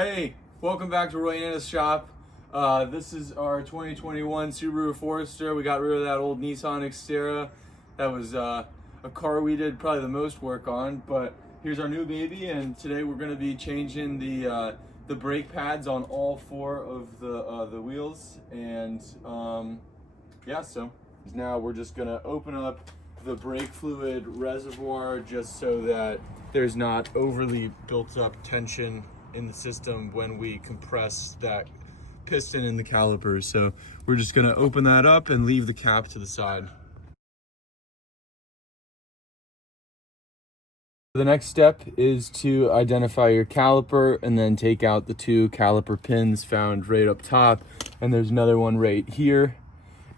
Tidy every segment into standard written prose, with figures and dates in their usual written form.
Hey, welcome back to Roy Anna's shop. This is our 2021 Subaru Forester. We got rid of that old Nissan Xterra. That was a car we did probably the most work on, but here's our new baby, and today we're going to be changing the brake pads on all four of the wheels. And yeah, so now we're just going to open up the brake fluid reservoir just so that there's not overly built up tension in the system when we compress that piston in the calipers. So we're just going to open that up and leave the cap to the side. The next step is to identify your caliper and then take out the two caliper pins found right up top, and there's another one right here,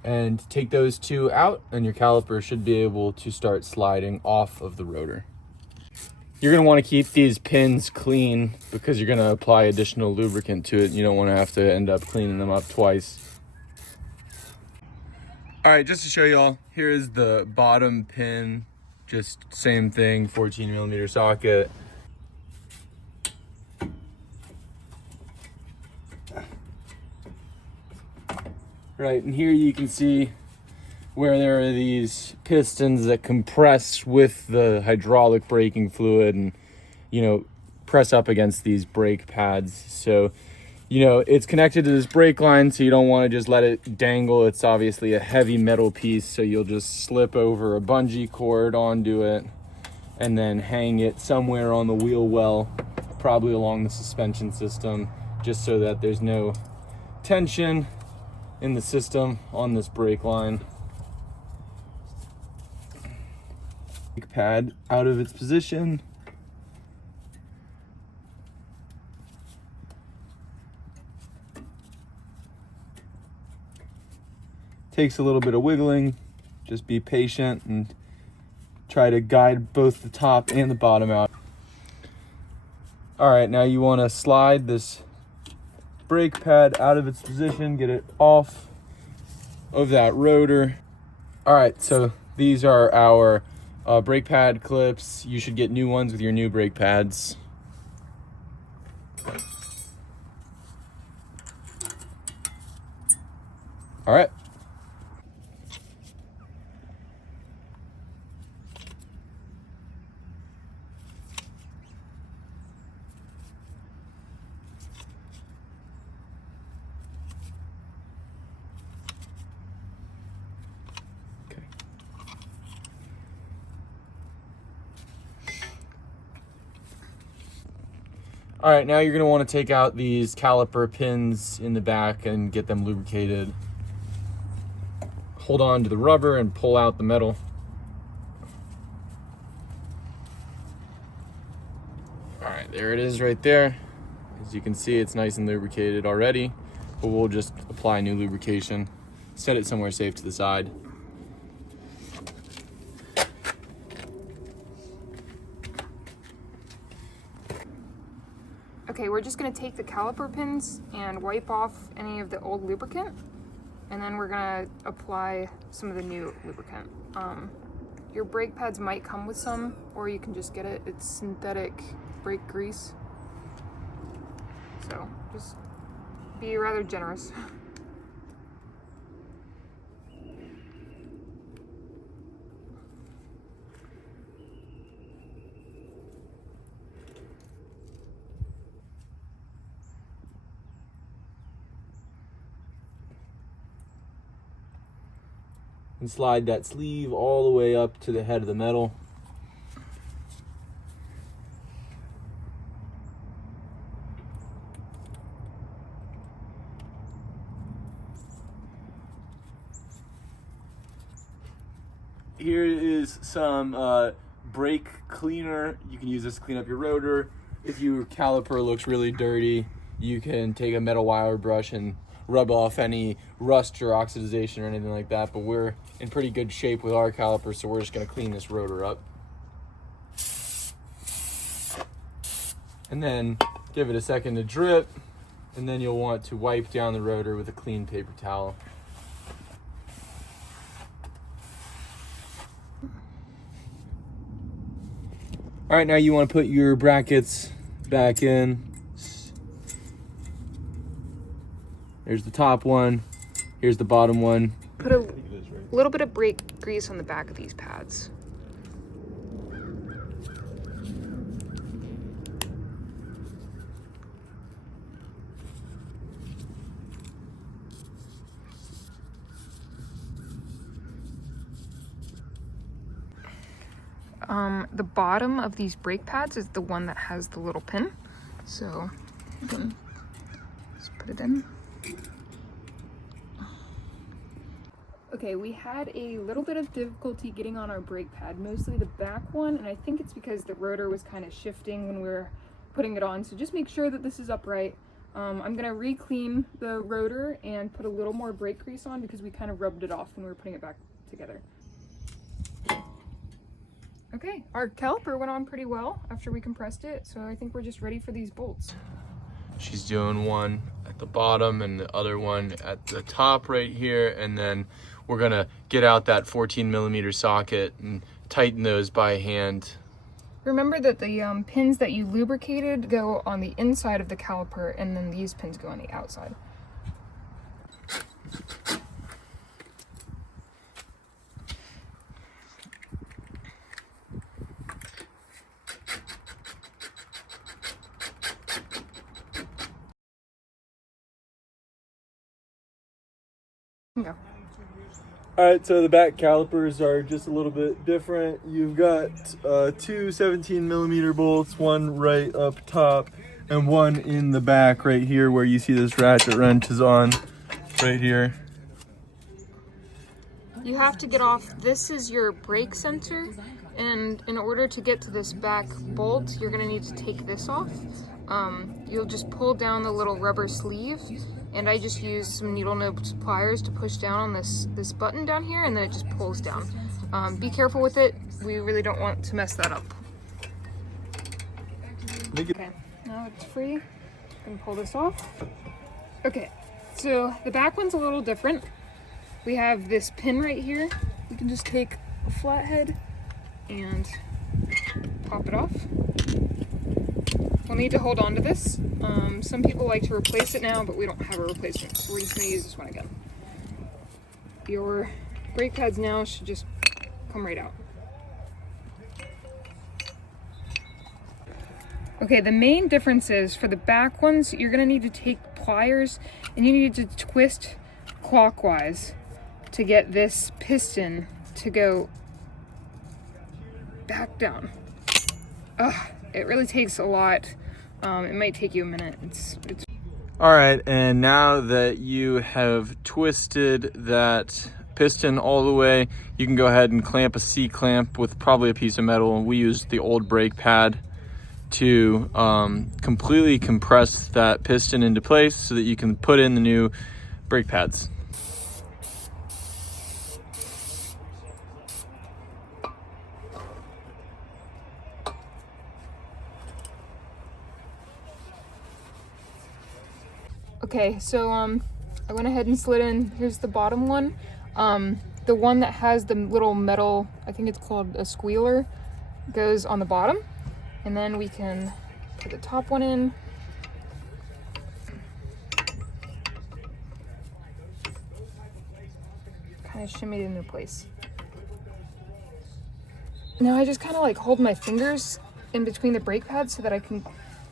and take those two out and your caliper should be able to start sliding off of the rotor. You're going to want to keep these pins clean because you're going to apply additional lubricant to it. You don't want to have to end up cleaning them up twice. All right, just to show y'all, here is the bottom pin. Just same thing, 14mm socket. Right, and here you can see where there are these pistons that compress with the hydraulic braking fluid and, press up against these brake pads. So, it's connected to this brake line, so you don't want to just let it dangle. It's obviously a heavy metal piece, so you'll just slip over a bungee cord onto it and then hang it somewhere on the wheel well, probably along the suspension system, just so that there's no tension in the system on this brake line. Brake pad out of its position. Takes a little bit of wiggling. Just be patient and try to guide both the top and the bottom out. All right, now you want to slide this brake pad out of its position, get it off of that rotor. All right, so these are our brake pad clips. You should get new ones with your new brake pads. All right. All right, now you're going to want to take out these caliper pins in the back and get them lubricated. Hold on to the rubber and pull out the metal. All right, there it is right there. As you can see, it's nice and lubricated already, but we'll just apply new lubrication. Set it somewhere safe to the side. Okay, we're just going to take the caliper pins and wipe off any of the old lubricant, and then we're going to apply some of the new lubricant. Your brake pads might come with some, or you can just get it. It's synthetic brake grease. So just be rather generous. And slide that sleeve all the way up to the head of the metal. Here is some brake cleaner. You can use this to clean up your rotor. If your caliper looks really dirty, you can take a metal wire brush and rub off any rust or oxidization or anything like that, but we're in pretty good shape with our caliper, so we're just going to clean this rotor up. And then give it a second to drip, and then you'll want to wipe down the rotor with a clean paper towel. All right, now you want to put your brackets back in. Here's the top one. Here's the bottom one. Put a little bit of brake grease on the back of these pads. The bottom of these brake pads is the one that has the little pin. So you can just put it in. Okay, we had a little bit of difficulty getting on our brake pad, mostly the back one, and I think it's because the rotor was kind of shifting when we were putting it on. So just make sure that this is upright. I'm gonna re-clean the rotor and put a little more brake grease on because we kind of rubbed it off when we were putting it back together. Okay, our caliper went on pretty well after we compressed it, so I think we're just ready for these bolts. She's doing one at the bottom and the other one at the top right here, and then we're gonna get out that 14mm socket and tighten those by hand. Remember that the pins that you lubricated go on the inside of the caliper, and then these pins go on the outside. Go. All right, so the back calipers are just a little bit different. You've got two 17mm bolts, one right up top and one in the back right here where you see this ratchet wrench is on right here. You have to get off, this is your brake sensor, and in order to get to this back bolt, you're gonna need to take this off. You'll just pull down the little rubber sleeve, and I just used some needle nose pliers to push down on this button down here, and then it just pulls down. Be careful with it. We really don't want to mess that up. Okay, now it's free. I'm gonna pull this off. Okay, so the back one's a little different. We have this pin right here. You can just take a flathead and pop it off. We'll need to hold on to this. Some people like to replace it now, but we don't have a replacement, so we're just gonna use this one again. Your brake pads now should just come right out. Okay, the main difference is for the back ones, you're gonna need to take pliers and you need to twist clockwise to get this piston to go back down. Ugh, it really takes a lot. It might take you a minute. It's All right, and now that you have twisted that piston all the way, you can go ahead and clamp a C-clamp with probably a piece of metal. We used the old brake pad to completely compress that piston into place so that you can put in the new brake pads. okay, so I went ahead and slid in. Here's the bottom one. The one that has the little metal, I think it's called a squealer, goes on the bottom. And then we can put the top one in. Kind of shimmy it into place. Now I just kind of like hold my fingers in between the brake pads so that I can,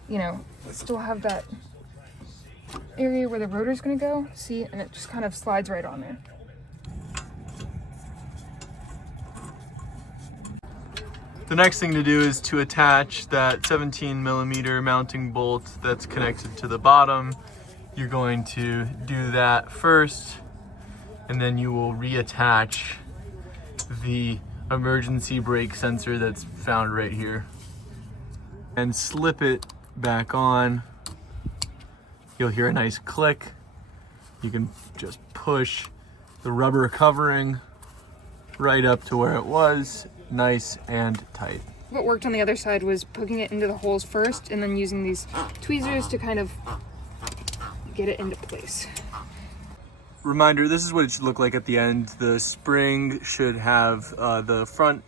you know, still have that area where the rotor's gonna go. See, and it just kind of slides right on there. The next thing to do is to attach that 17mm mounting bolt that's connected to the bottom. You're going to do that first, and then you will reattach the emergency brake sensor that's found right here and slip it back on. You'll hear a nice click. You can just push the rubber covering right up to where it was, nice and tight. What worked on the other side was poking it into the holes first and then using these tweezers to kind of get it into place. Reminder, this is what it should look like at the end. The spring should have the front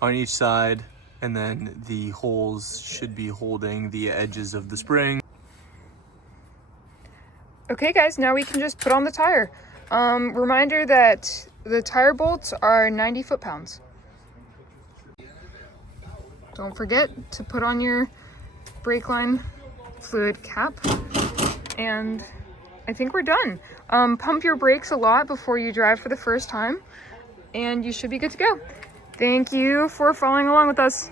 on each side, and then the holes should be holding the edges of the spring. Okay guys, now we can just put on the tire. Reminder that the tire bolts are 90 foot-pounds. Don't forget to put on your brake line fluid cap. And I think we're done. Pump your brakes a lot before you drive for the first time, and you should be good to go. Thank you for following along with us.